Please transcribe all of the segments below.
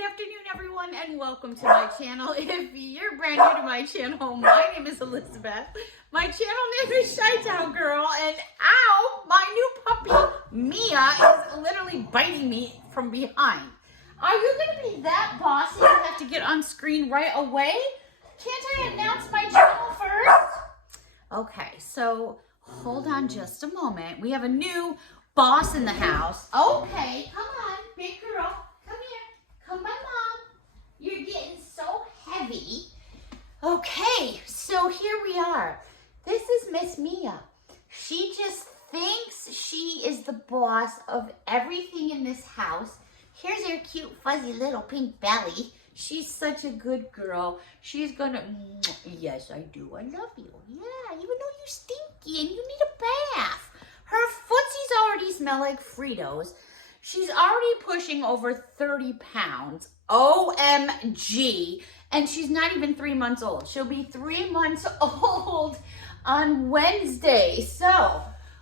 good afternoon, everyone, and welcome to my channel. If you're brand new to my channel, my name is Elizabeth. My channel name is ChiTownGirl, and ow, my new puppy, Mia, is literally biting me from behind. Are you going to be that bossy and have to get on screen right away? Can't I announce my channel first? Okay, so hold on just a moment. We have a new boss in the house. Okay, come on, big girl. Come here. Come by mom. You're getting so heavy. Okay, so here we are. This is Miss Mia. She just thinks she is the boss of everything in this house. Here's her cute, fuzzy little pink belly. She's such a good girl. She's gonna, yes, I do. I love you. Yeah, even though you're stinky and you need a bath. Her footsies already smell like Fritos. She's already pushing over 30 pounds. OMG. And she's not even 3 months old. She'll be 3 months old on Wednesday. So,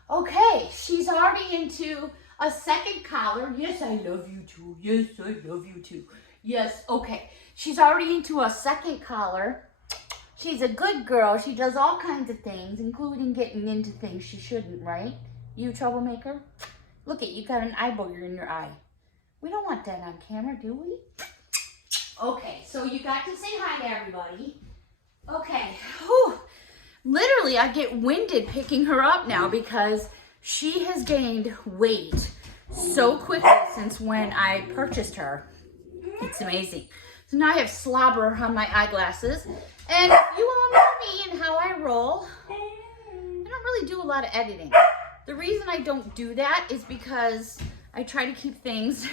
okay, she's already into a second collar. Yes, I love you too. Yes, I love you too. Yes, okay. She's already into a second collar. She's a good girl. She does all kinds of things, including getting into things she shouldn't, right? You troublemaker? Look at you, got an eye booger in your eye. We don't want that on camera, do we? Okay, so you got to say hi to everybody. Okay, whew. Literally, I get winded picking her up now because she has gained weight so quickly since when I purchased her. It's amazing. So now I have slobber on my eyeglasses. And you all know me and how I roll. I don't really do a lot of editing. The reason I don't do that is because I try to keep things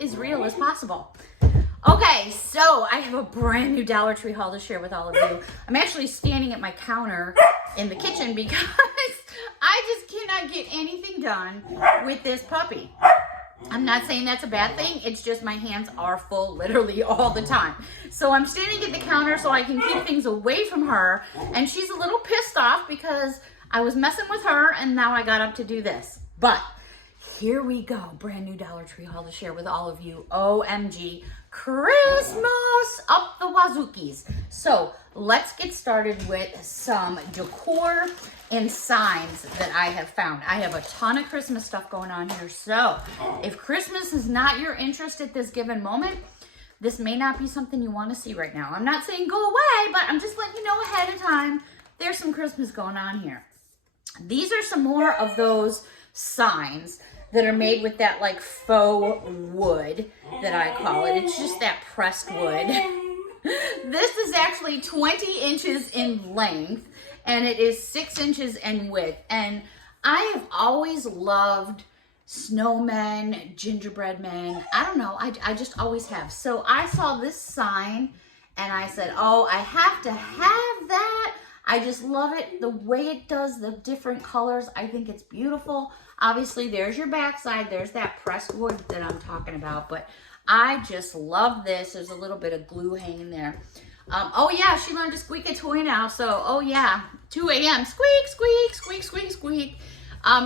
as real as possible. Okay, so I have a brand new Dollar Tree haul to share with all of you. I'm actually standing at my counter in the kitchen because I just cannot get anything done with this puppy. I'm not saying that's a bad thing. It's just my hands are full literally all the time. So I'm standing at the counter so I can keep things away from her. And she's a little pissed off because I was messing with her and now I got up to do this. But here we go. Brand new Dollar Tree haul to share with all of you. OMG. Christmas up the wazookies. So let's get started with some decor and signs that I have found. I have a ton of Christmas stuff going on here. So if Christmas is not your interest at this given moment, this may not be something you want to see right now. I'm not saying go away, but I'm just letting you know ahead of time there's some Christmas going on here. These are some more of those signs that are made with that like faux wood that I call it. It's just that pressed wood. This is actually 20 inches in length and it is 6 inches in width. And I have always loved snowmen, gingerbread men. I don't know, I just always have. So I saw this sign and I said, oh, I have to have that. I just love it, the way it does the different colors. I think it's beautiful. Obviously, there's your backside. There's that pressed wood that I'm talking about. But I just love this. There's a little bit of glue hanging there. Oh, yeah, she learned to squeak a toy now. So, oh, yeah, 2 a.m. Squeak, squeak, squeak, squeak, squeak.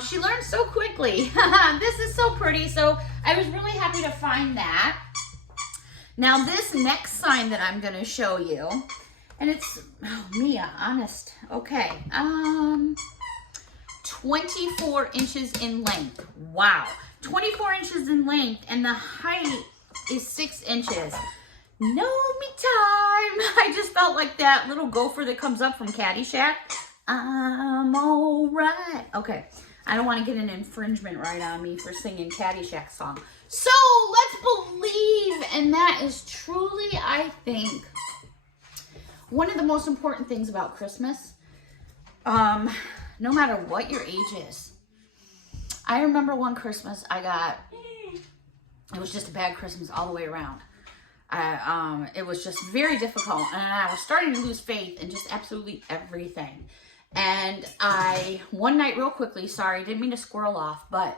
She learned so quickly. This is so pretty. So I was really happy to find that. Now, this next sign that I'm going to show you, and it's, oh, Mia, honest. Okay. 24 inches in length. Wow. 24 inches in length and the height is 6 inches. No me time. I just felt like that little gopher that comes up from Caddyshack. I'm all right. Okay. I don't want to get an infringement right on me for singing Caddyshack song. So let's believe, and that is truly, I think, one of the most important things about Christmas. No matter what your age is. I remember one Christmas it was just a bad Christmas all the way around. It was just very difficult and I was starting to lose faith in just absolutely everything. And one night real quickly, sorry, didn't mean to squirrel off, but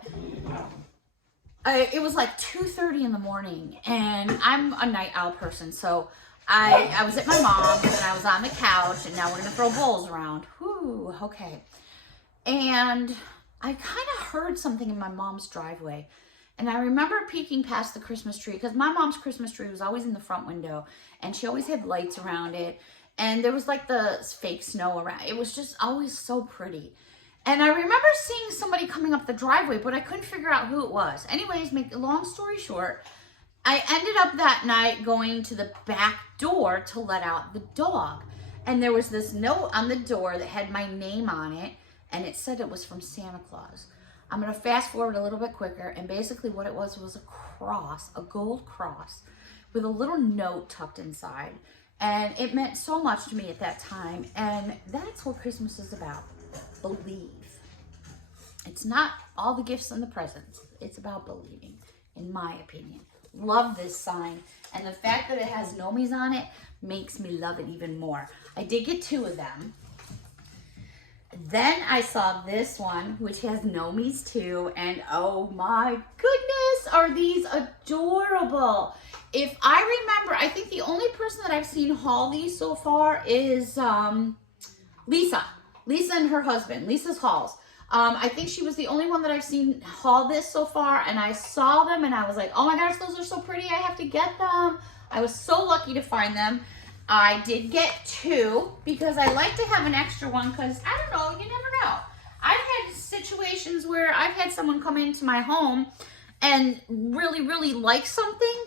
it was like 2:30 in the morning and I'm a night owl person. So I was at my mom's and I was on the couch and now we're going to throw bowls around. Whew, okay. And I kind of heard something in my mom's driveway And I remember peeking past the Christmas tree because my mom's Christmas tree was always in the front window and she always had lights around it. And there was like the fake snow around. It was just always so pretty. And I remember seeing somebody coming up the driveway, but I couldn't figure out who it was. Anyways, make a long story short, I ended up that night going to the back door to let out the dog. And there was this note on the door that had my name on it, and it said it was from Santa Claus. I'm going to fast forward a little bit quicker, and basically what it was a cross, a gold cross, with a little note tucked inside. And it meant so much to me at that time, and that's what Christmas is about. Believe. It's not all the gifts and the presents. It's about believing, in my opinion. Love this sign, and the fact that it has GNOMIES on it makes me love it even more. I did get 2 of them. Then I saw this one, which has GNOMIES too, and oh my goodness, are these adorable. If I remember, I think the only person that I've seen haul these so far is Lisa. Lisa and her husband, Lisa's Hauls. I think she was the only one that I've seen haul this so far, and I saw them and I was like, oh my gosh, those are so pretty, I have to get them. I was so lucky to find them. I did get 2 because I like to have an extra one because, I don't know, you never know. I've had situations where I've had someone come into my home and really, really like something,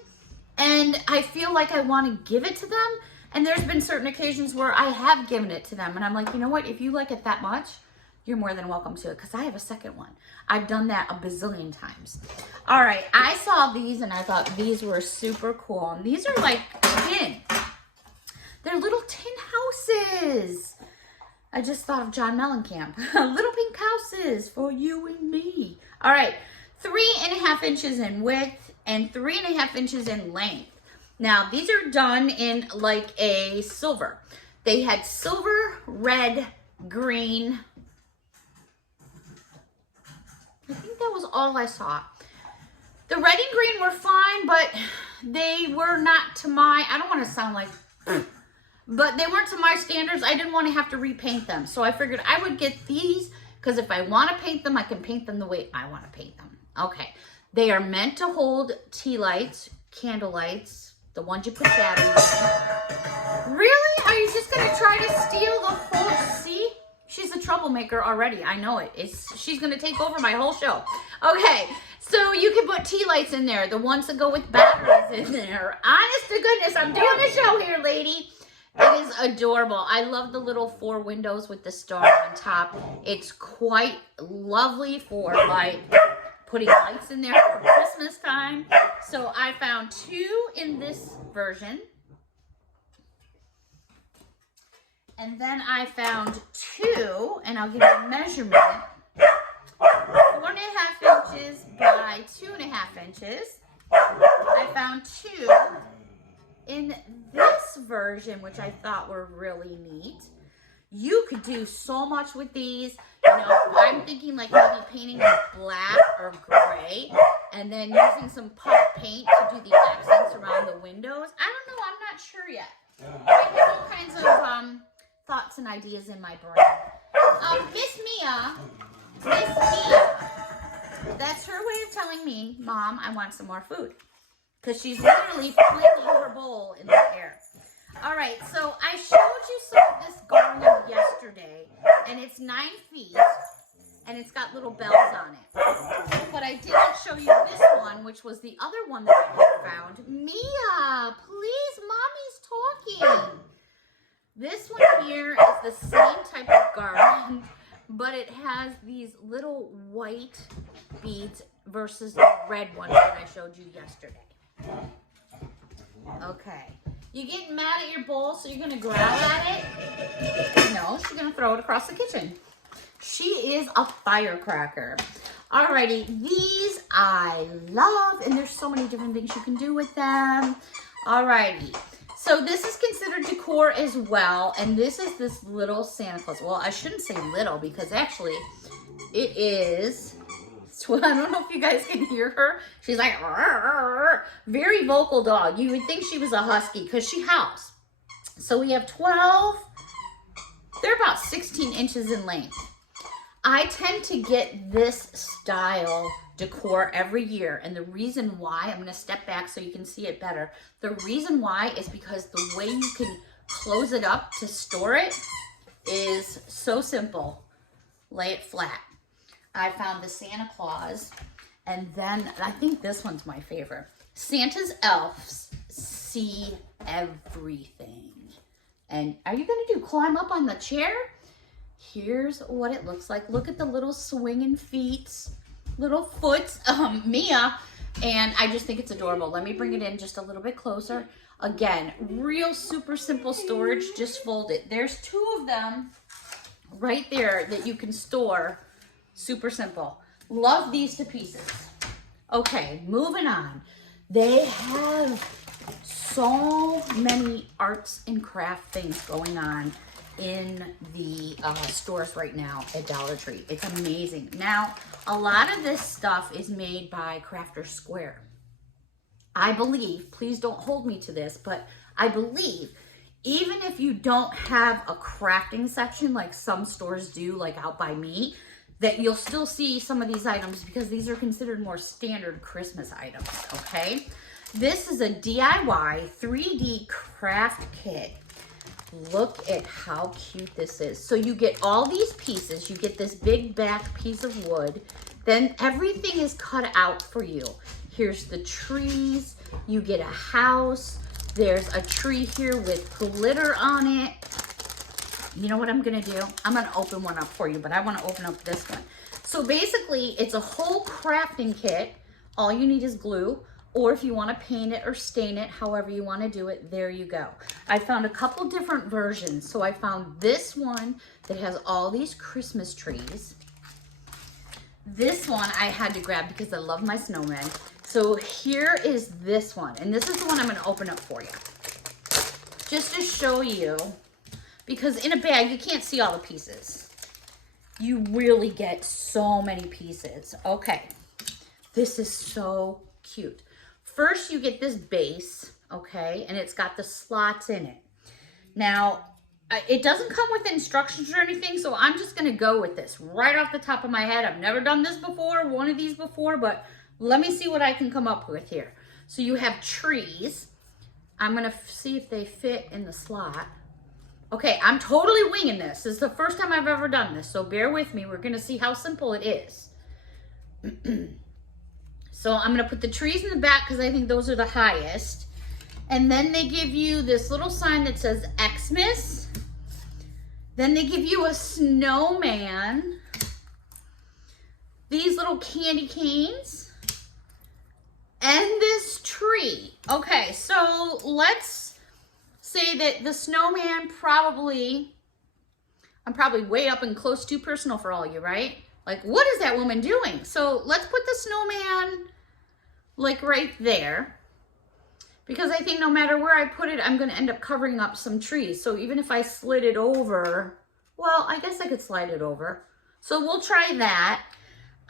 and I feel like I want to give it to them. And there's been certain occasions where I have given it to them, and I'm like, you know what, if you like it that much, you're more than welcome to it, because I have a second one. I've done that a bazillion times. All right, I saw these and I thought these were super cool. And these are like tin. They're little tin houses. I just thought of John Mellencamp. Little pink houses for you and me. All right, 3.5 inches in width and 3.5 inches in length. Now, these are done in like a silver. They had silver, red, green. I think that was all I saw. The red and green were fine, but they were not to my, I don't want to sound like, but they weren't to my standards. I didn't want to have to repaint them. So I figured I would get these because if I want to paint them, I can paint them the way I want to paint them. Okay. They are meant to hold tea lights, candle lights, the ones you put batteries in. Really? Are you just going to try to steal the whole, see? She's a troublemaker already. I know it. She's going to take over my whole show. Okay, so you can put tea lights in there, the ones that go with batteries in there. Honest to goodness, I'm doing a show here, lady. It is adorable. I love the little 4 windows with the star on top. It's quite lovely for like putting lights in there for Christmas time. So I found 2 in this version. And then I found 2, and I'll give you a measurement, 4.5 inches by 2.5 inches. I found 2 in this version, which I thought were really neat. You could do so much with these. You know, I'm thinking like maybe painting in black or gray, and then using some puff paint to do the accents around the windows. I don't know. I'm not sure yet. I have all kinds of thoughts and ideas in my brain. Miss Mia, that's her way of telling me, Mom, I want some more food. Because she's literally flinging her bowl in the air. All right, so I showed you some of this garland yesterday, and it's 9 feet, and it's got little bells on it. But I didn't show you this one, which was the other one that I had found. Mia, please, Mommy's talking. This one here is the same type of garland, but it has these little white beads versus the red one that I showed you yesterday. Okay. You getting mad at your bowl, so you're going to growl at it? No, she's going to throw it across the kitchen. She is a firecracker. Alrighty, these I love, and there's so many different things you can do with them. Alrighty. So this is considered decor as well, and this is this little Santa Claus. Well, I shouldn't say little because actually it is, I don't know if you guys can hear her. She's like, very vocal dog. You would think she was a husky because she howls. So we have 12, they're about 16 inches in length. I tend to get this style decor every year. And the reason why, I'm going to step back so you can see it better. The reason why is because the way you can close it up to store it is so simple. Lay it flat. I found the Santa Claus, and then I think this one's my favorite. Santa's elves see everything. And are you gonna do climb up on the chair? Here's what it looks like. Look at the little swinging feet, little foot, Mia. And I just think it's adorable. Let me bring it in just a little bit closer. Again, real super simple storage, just fold it. There's 2 of them right there that you can store. Super simple. Love these to pieces. Okay, moving on. They have so many arts and craft things going on in the stores right now at Dollar Tree. It's amazing. Now, a lot of this stuff is made by Crafter Square. I believe, please don't hold me to this, but I believe even if you don't have a crafting section like some stores do, like out by me, that you'll still see some of these items because these are considered more standard Christmas items, okay? This is a DIY 3D craft kit. Look at how cute this is. So you get all these pieces. You get this big back piece of wood. Then everything is cut out for you. Here's the trees. You get a house. There's a tree here with glitter on it. You know what I'm gonna do? I'm gonna open one up for you, but I wanna open up this one. So basically, it's a whole crafting kit. All you need is glue, or if you wanna paint it or stain it, however you wanna do it, there you go. I found a couple different versions. So I found this one that has all these Christmas trees. This one I had to grab because I love my snowmen. So here is this one, and this is the one I'm gonna open up for you. Just to show you, because in a bag, you can't see all the pieces. You really get so many pieces. Okay, this is so cute. First, you get this base, okay, and it's got the slots in it. Now, it doesn't come with instructions or anything, so I'm just gonna go with this right off the top of my head. I've never done this before, one of these before, but let me see what I can come up with here. So you have trees. I'm gonna see if they fit in the slot. Okay, I'm totally winging this. This is the first time I've ever done this, so bear with me. We're gonna see how simple it is. So I'm gonna put the trees in the back because I think those are the highest. And then they give you this little sign that says Xmas. Then they give you a snowman. These little candy canes. And this tree. Okay, so let's say that the snowman probably, I'm probably way up and close too personal for all you, right? Like, what is that woman doing? So let's put the snowman like right there, because I think no matter where I put it, I'm gonna end up covering up some trees. So even if I slid it over, well, I guess I could slide it over. So we'll try that.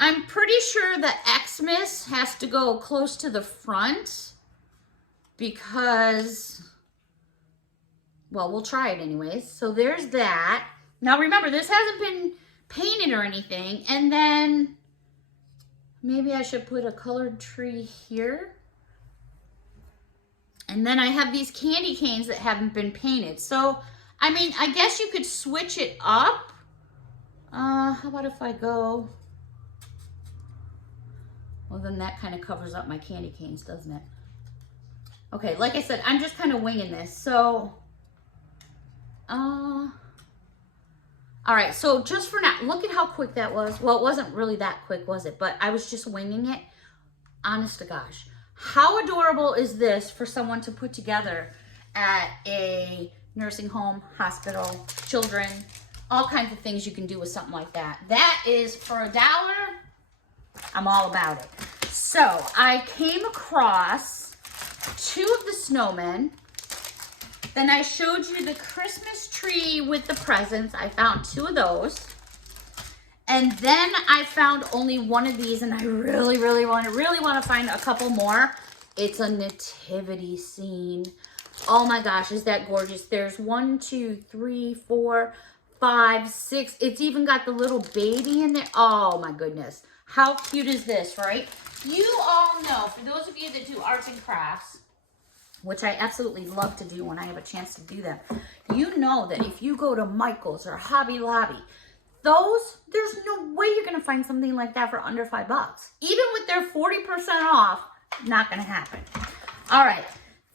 I'm pretty sure that Xmas has to go close to the front because, well, we'll try it anyways. So there's that. Now remember, this hasn't been painted or anything. And then maybe I should put a colored tree here. And then I have these candy canes that haven't been painted. So, I mean, I guess you could switch it up. How about if I go, well, then that kind of covers up my candy canes, doesn't it? Okay, like I said, I'm just kind of winging this. So, all right, so just for now, look at how quick that was. Well, it wasn't really that quick, was it? But I was just winging it. Honest to gosh. How adorable is this for someone to put together at a nursing home, hospital, children, all kinds of things you can do with something like that. That is for $1. I'm all about it. So I came across 2 of the snowmen. Then I showed you the Christmas tree with the presents. I found 2 of those. And then I found only one of these, and I really want to find a couple more. It's a nativity scene. Oh my gosh, is that gorgeous? There's 1, 2, 3, 4, 5, 6. It's even got the little baby in there. Oh my goodness. How cute is this, right? You all know, for those of you that do arts and crafts, which I absolutely love to do when I have a chance to do them, you know that if you go to Michael's or Hobby Lobby, there's no way you're gonna find something like that for under $5. Even with their 40% off, not gonna happen. All right,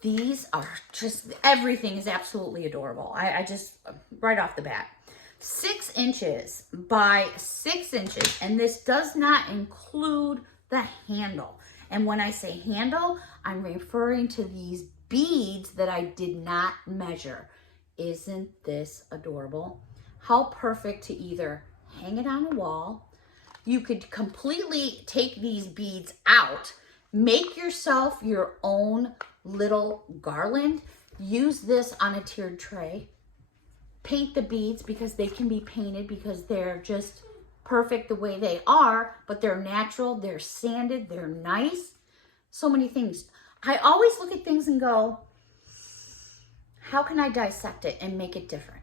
these are just, everything is absolutely adorable. I just, right off the bat. 6 inches by 6 inches, and this does not include the handle. And when I say handle, I'm referring to these beads that I did not measure. Isn't this adorable? How perfect to either hang it on a wall. You could completely take these beads out, make yourself your own little garland. Use this on a tiered tray. Paint the beads because they can be painted because they're just perfect the way they are, but they're natural, they're sanded, they're nice. So many things. I always look at things and go, how can I dissect it and make it different?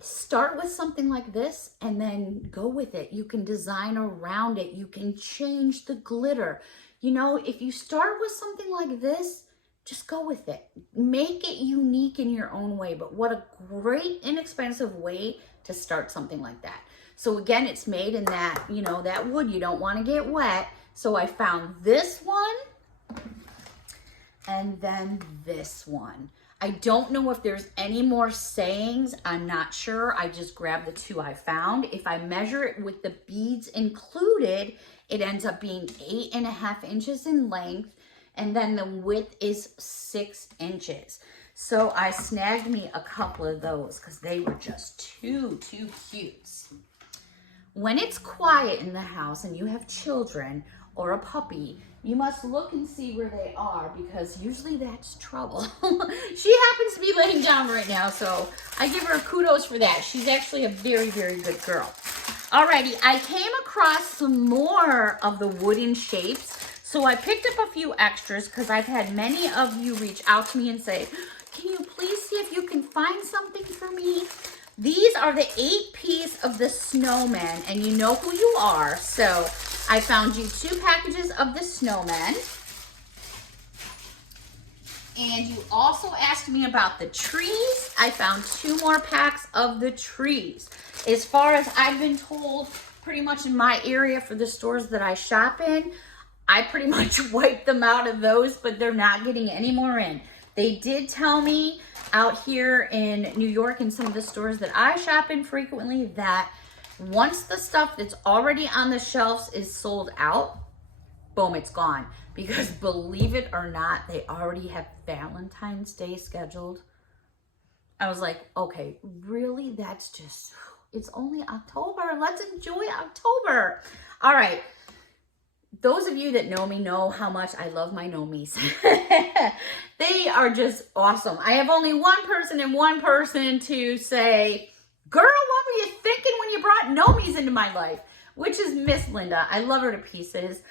Start with something like this and then go with it. You can design around it. You can change the glitter. You know, if you start with something like this, just go with it. Make it unique in your own way. But what a great, inexpensive way to start something like that. So again, it's made in that, you know, that wood. You don't want to get wet. So I found this one and then this one. I don't know if there's any more sayings. I'm not sure. I just grabbed the 2 I found. If I measure it with the beads included, it ends up being 8.5 inches in length. And then the width is 6 inches. So I snagged me a couple of those because they were just too cute. When it's quiet in the house and you have children or a puppy, you must look and see where they are because usually that's trouble. She happens to be laying down right now, so I give her kudos for that. She's actually a very good girl. Alrighty, I came across some more of the wooden shapes. So I picked up a few extras because I've had many of you reach out to me and say, can you please see if you can find something for me? These are the 8-piece of the snowman, and you know who you are. So I found you 2 packages of the snowman. And you also asked me about the trees. I found 2 more packs of the trees. As far as I've been told, pretty much in my area for the stores that I shop in, I pretty much wiped them out of those, but they're not getting any more in. They did tell me out here in New York in some of the stores that I shop in frequently that once the stuff that's already on the shelves is sold out, boom, it's gone. Because believe it or not, they already have Valentine's Day scheduled. I was like, okay, really? That's just, it's only October. Let's enjoy October. All right. Those of you that know me know how much I love my gnomies. They are just awesome. I have only one person to say, girl, what were you thinking when you brought gnomies into my life? Which is Miss Linda. I love her to pieces.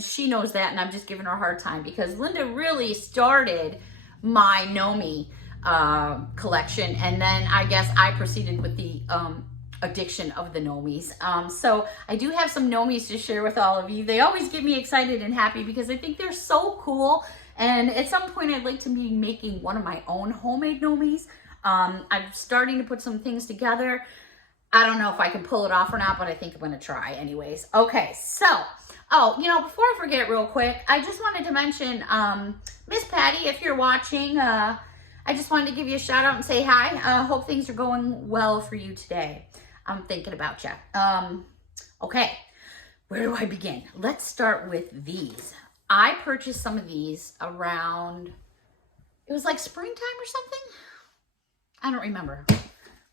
She knows that, and I'm just giving her a hard time because Linda really started my gnomie collection, and then I guess I proceeded with the addiction of the gnomies. So I do have some gnomies to share with all of you. They always get me excited and happy because I think they're so cool. And at some point I'd like to be making one of my own homemade gnomies. I'm starting to put some things together. I don't know if I can pull it off or not, but I think I'm gonna try anyways. Okay, so, oh, you know, before I forget real quick, I just wanted to mention, Miss Patty, if you're watching, I just wanted to give you a shout out and say hi. Hope things are going well for you today. I'm thinking about you. Okay, where do I begin? Let's start with these. I purchased some of these around, it was like springtime or something? I don't remember.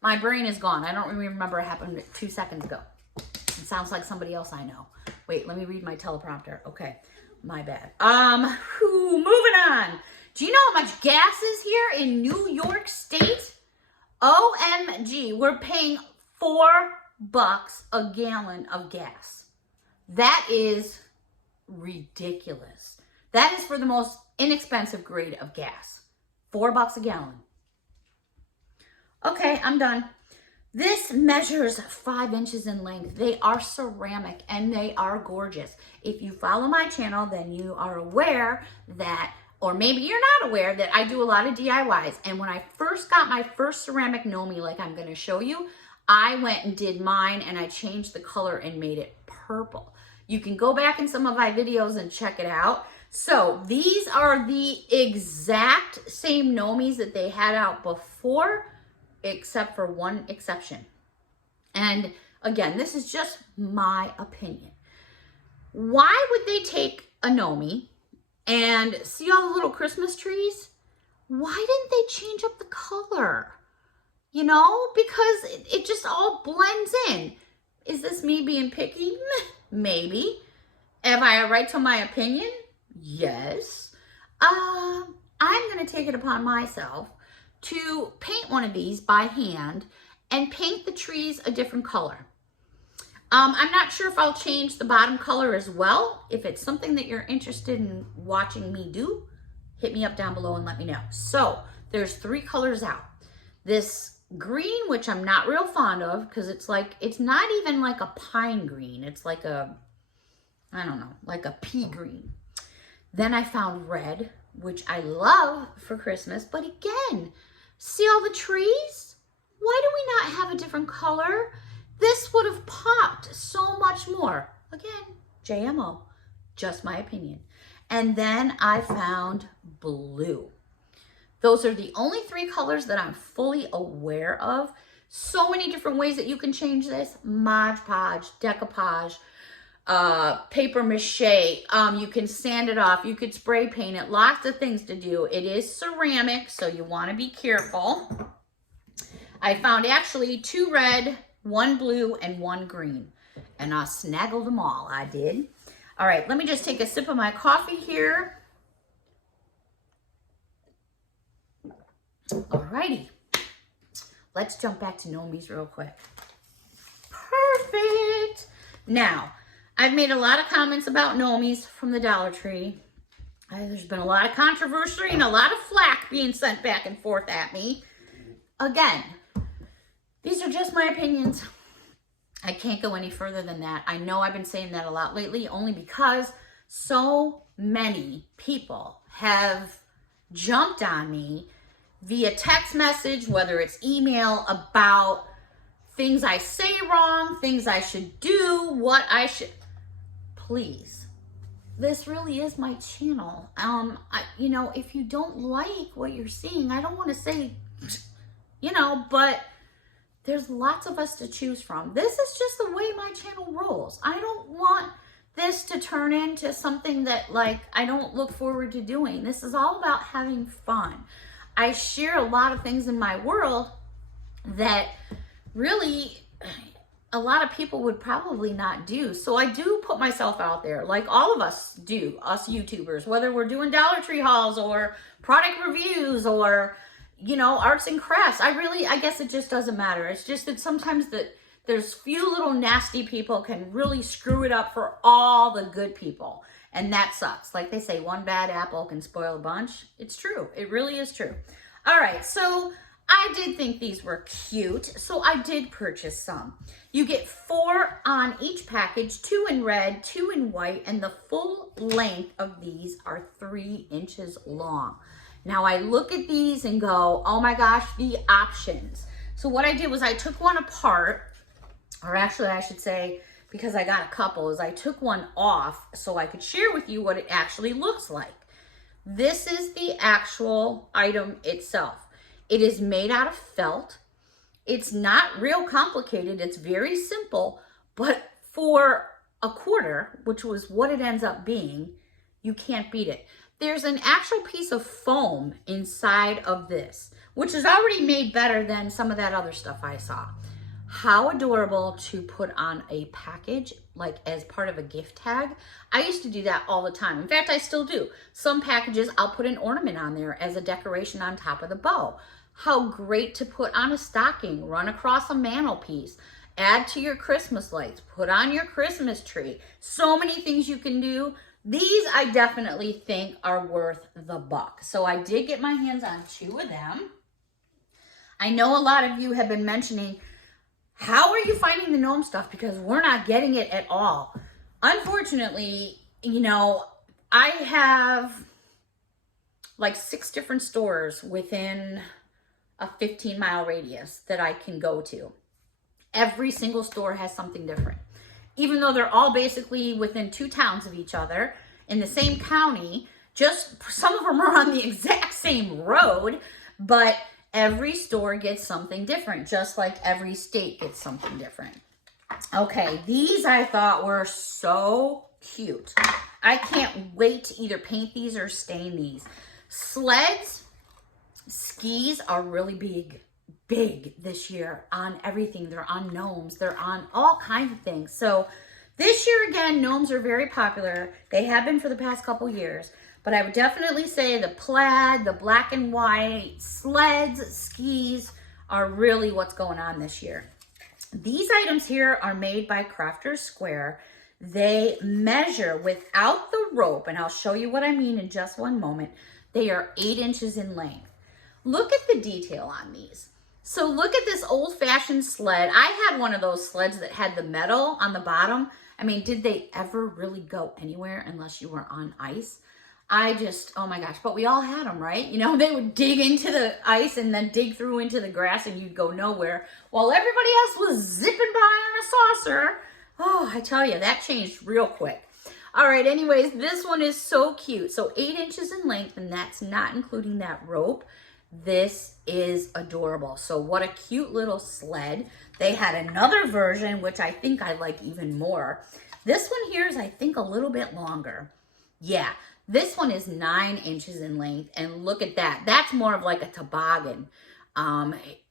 My brain is gone. I don't remember it happened 2 seconds ago. It sounds like somebody else I know. Wait, let me read my teleprompter. Okay, my bad. Moving on. Do you know how much gas is here in New York State? OMG, we're paying $4 a gallon of gas. That is ridiculous. That is for the most inexpensive grade of gas. $4 a gallon. Okay, I'm done. This measures 5 inches in length. They are ceramic and they are gorgeous. If you follow my channel, then you are aware that, or maybe you're not aware, that I do a lot of DIYs. And when I first got my first ceramic gnomie, like I'm gonna show you, I went and did mine and I changed the color and made it purple. You can go back in some of my videos and check it out. So these are the exact same gnomies that they had out before, except for one exception. And again, this is just my opinion. Why would they take a gnomie and see all the little Christmas trees? Why didn't they change up the color? You know, because it just all blends in. Is this me being picky? Maybe. Have I a right to my opinion? Yes. I'm going to take it upon myself to paint one of these by hand and paint the trees a different color. I'm not sure if I'll change the bottom color as well. If it's something that you're interested in watching me do, hit me up down below and let me know. So there's 3 colors out. This green, which I'm not real fond of because it's not even like a pine green. It's like a, I don't know, like a pea green. Then I found red, which I love for Christmas, but again, see all the trees? Why do we not have a different color? This would have popped so much more. Again, JMO, just my opinion. And then I found blue. Those are the only 3 colors that I'm fully aware of. So many different ways that you can change this. Mod Podge, decoupage, paper mache. You can sand it off. You could spray paint it. Lots of things to do. It is ceramic, so you want to be careful. I found actually 2 red, 1 blue, and 1 green. And I snaggled them all. I did. All right, let me just take a sip of my coffee here. Alrighty, let's jump back to gnomies real quick. Perfect. Now, I've made a lot of comments about gnomies from the Dollar Tree. There's been a lot of controversy and a lot of flack being sent back and forth at me. Again, these are just my opinions. I can't go any further than that. I know I've been saying that a lot lately, only because so many people have jumped on me via text message, whether it's email, about things I say wrong, things I should do, what I should. Please, this really is my channel. You know, if you don't like what you're seeing, I don't want to say, you know, but there's lots of us to choose from. This is just the way my channel rolls. I don't want this to turn into something that, like, I don't look forward to doing. This is all about having fun. I share a lot of things in my world that really a lot of people would probably not do. So I do put myself out there, like all of us do, us YouTubers, whether we're doing Dollar Tree hauls or product reviews or, you know, arts and crafts. I guess it just doesn't matter. It's just that sometimes there's few little nasty people can really screw it up for all the good people. And that sucks. Like they say, one bad apple can spoil a bunch. It's true. It really is true. All right. So I did think these were cute. So I did purchase some. You get 4 on each package, 2 in red, 2 in white, and the full length of these are 3 inches long. Now I look at these and go, oh my gosh, the options. So what I did was I took one apart, or actually I should say, because I got a couple, is I took one off so I could share with you what it actually looks like. This is the actual item itself. It is made out of felt. It's not real complicated. It's very simple, but for a quarter, which was what it ends up being, you can't beat it. There's an actual piece of foam inside of this, which is already made better than some of that other stuff I saw. How adorable to put on a package, like as part of a gift tag. I used to do that all the time. In fact, I still do. Some packages, I'll put an ornament on there as a decoration on top of the bow. How great to put on a stocking, run across a mantelpiece, add to your Christmas lights, put on your Christmas tree. So many things you can do. These I definitely think are worth the buck. So I did get my hands on 2 of them. I know a lot of you have been mentioning, how are you finding the gnome stuff? Because we're not getting it at all. Unfortunately, you know, I have like 6 different stores within a 15-mile radius that I can go to. Every single store has something different. Even though they're all basically within 2 towns of each other in the same county, just some of them are on the exact same road, but every store gets something different, just like every state gets something different. Okay, these I thought were so cute. I can't wait to either paint these or stain these. Sleds, skis are really big this year on everything. They're on gnomes. They're on all kinds of things. So this year, again, gnomes are very popular. They have been for the past couple years. But I would definitely say the plaid, the black and white, sleds, skis are really what's going on this year. These items here are made by Crafters Square. They measure without the rope, and I'll show you what I mean in just one moment. They are 8 inches in length. Look at the detail on these. So look at this old-fashioned sled. I had one of those sleds that had the metal on the bottom. I mean, did they ever really go anywhere unless you were on ice? Oh my gosh, but we all had them, right? You know, they would dig into the ice and then dig through into the grass and you'd go nowhere while everybody else was zipping by on a saucer. Oh, I tell you, that changed real quick. All right, anyways, this one is so cute. So 8 inches in length, and that's not including that rope. This is adorable. So what a cute little sled. They had another version, which I think I like even more. This one here is, I think, a little bit longer. Yeah, this one is 9 inches in length, and look at that. That's more of like a toboggan.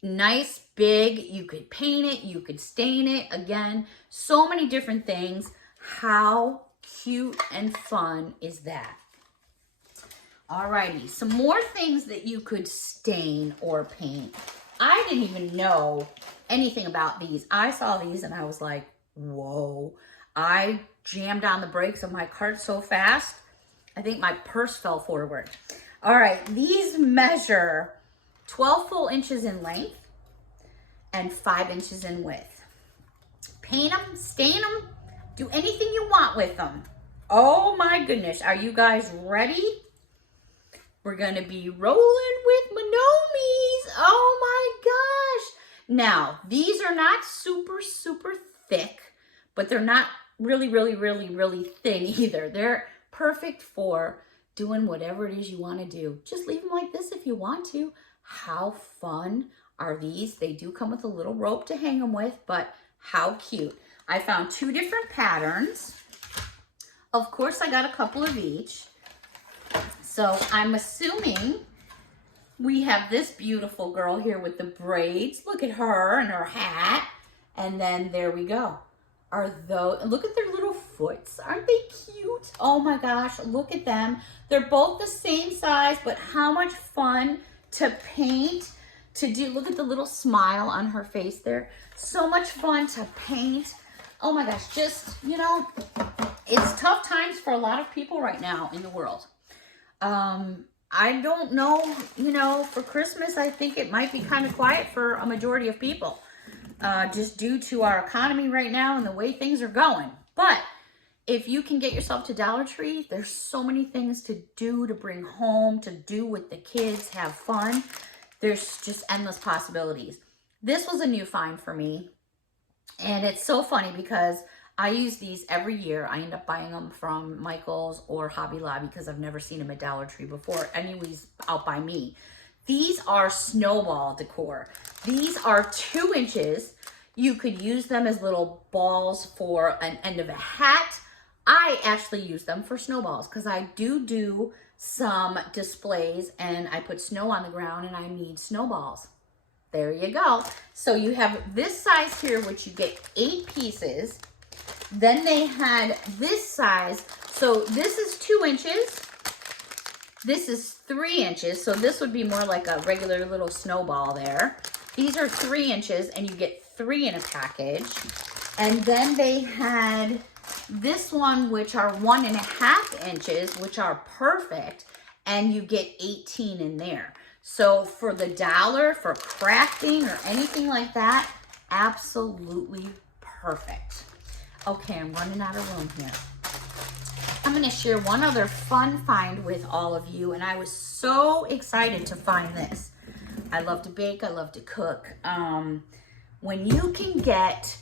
Nice, big. You could paint it. You could stain it. Again, so many different things. How cute and fun is that? Alrighty, some more things that you could stain or paint. I didn't even know anything about these. I saw these and I was like, whoa. I jammed on the brakes of my cart so fast, I think my purse fell forward. All right, these measure 12 full inches in length and 5 inches in width. Paint them, stain them, do anything you want with them. Oh my goodness, are you guys ready? We're going to be rolling with gnome-ies. Oh my gosh. Now, these are not super thick, but they're not really thin either. They're perfect for doing whatever it is you want to do. Just leave them like this if you want to. How fun are these? They do come with a little rope to hang them with, but how cute. I found 2 different patterns. Of course, I got a couple of each. So I'm assuming we have this beautiful girl here with the braids. Look at her and her hat. And then there we go. Look at their little foots. Aren't they cute? Oh my gosh, look at them. They're both the same size, but how much fun to paint, to do. Look at the little smile on her face there. So much fun to paint. Oh my gosh, just, you know, it's tough times for a lot of people right now in the world. I don't know, you know, for Christmas, I think it might be kind of quiet for a majority of people, just due to our economy right now and the way things are going. But if you can get yourself to Dollar Tree, there's so many things to do, to bring home, to do with the kids, have fun. There's just endless possibilities. This was a new find for me. And it's so funny because I use these every year. I end up buying them from Michael's or Hobby Lobby because I've never seen them at Dollar Tree before. Anyways, out by me. These are Snowball decor. These are 2 inches. You could use them as little balls for an end of a hat. I actually use them for snowballs because I do some displays and I put snow on the ground and I need snowballs. There you go. So you have this size here, which you get 8 pieces. Then they had this size. So this is 2 inches. This is 3 inches. So this would be more like a regular little snowball there. These are 3 inches and you get 3 in a package. And then they had this one, which are 1.5 inches, which are perfect. And you get 18 in there. So for the dollar, for crafting or anything like that, absolutely perfect. Okay, I'm running out of room here. I'm going to share one other fun find with all of you, and I was so excited to find this. I love to bake. I love to cook. When you can get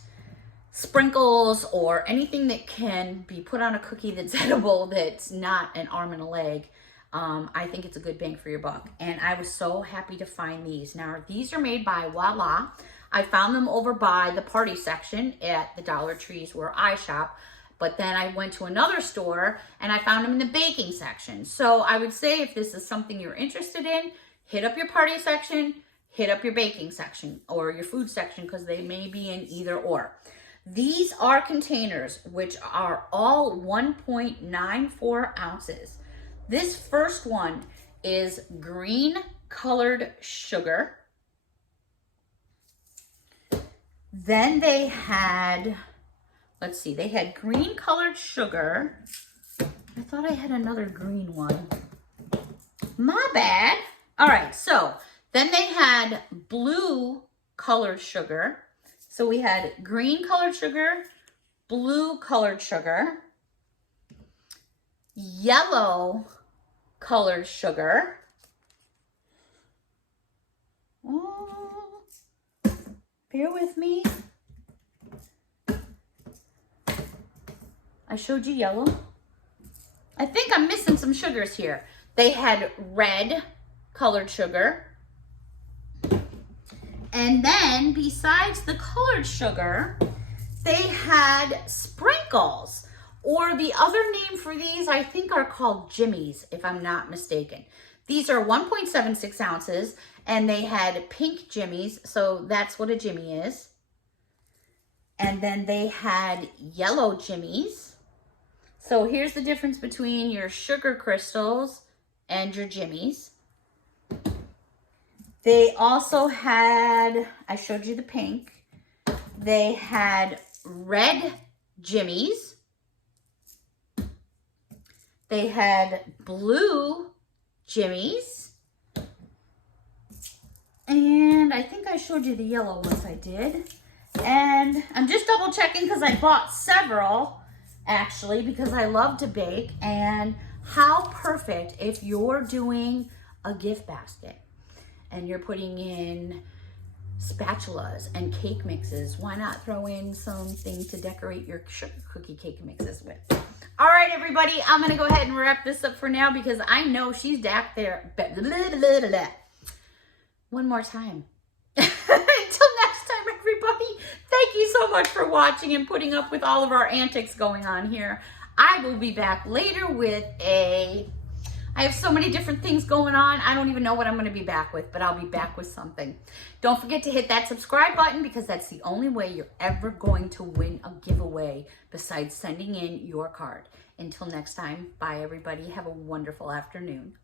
sprinkles or anything that can be put on a cookie that's edible, that's not an arm and a leg, I think it's a good bang for your buck. And I was so happy to find these. Now, these are made by Voila. I found them over by the party section at the Dollar Trees where I shop. But then I went to another store and I found them in the baking section. So I would say if this is something you're interested in, hit up your party section, hit up your baking section or your food section, because they may be in either or. These are containers which are all 1.94 ounces. This first one is green colored sugar. Then they had, let's see, they had green colored sugar. I thought I had another green one. My bad. All right, so then they had blue colored sugar. So we had green colored sugar, blue colored sugar, yellow colored sugar. Oh, bear with me. I showed you yellow. I think I'm missing some sugars here. They had red colored sugar. And then besides the colored sugar, they had sprinkles, or the other name for these I think are called jimmies, if I'm not mistaken. These are 1.76 ounces and they had pink jimmies. So that's what a jimmy is. And then they had yellow jimmies. So here's the difference between your sugar crystals and your jimmies. They also had, I showed you the pink. They had red jimmies. They had blue jimmies. And I think I showed you the yellow ones I did. And I'm just double checking because I bought several, actually, because I love to bake. And how perfect if you're doing a gift basket and you're putting in spatulas and cake mixes. Why not throw in something to decorate your sugar cookie cake mixes with? All right, everybody, I'm gonna go ahead and wrap this up for now because I know she's back there. One more time. Until next time, everybody, thank you so much for watching and putting up with all of our antics going on here. I will be back later with I have so many different things going on. I don't even know what I'm going to be back with, but I'll be back with something. Don't forget to hit that subscribe button because that's the only way you're ever going to win a giveaway besides sending in your card. Until next time, bye everybody. Have a wonderful afternoon.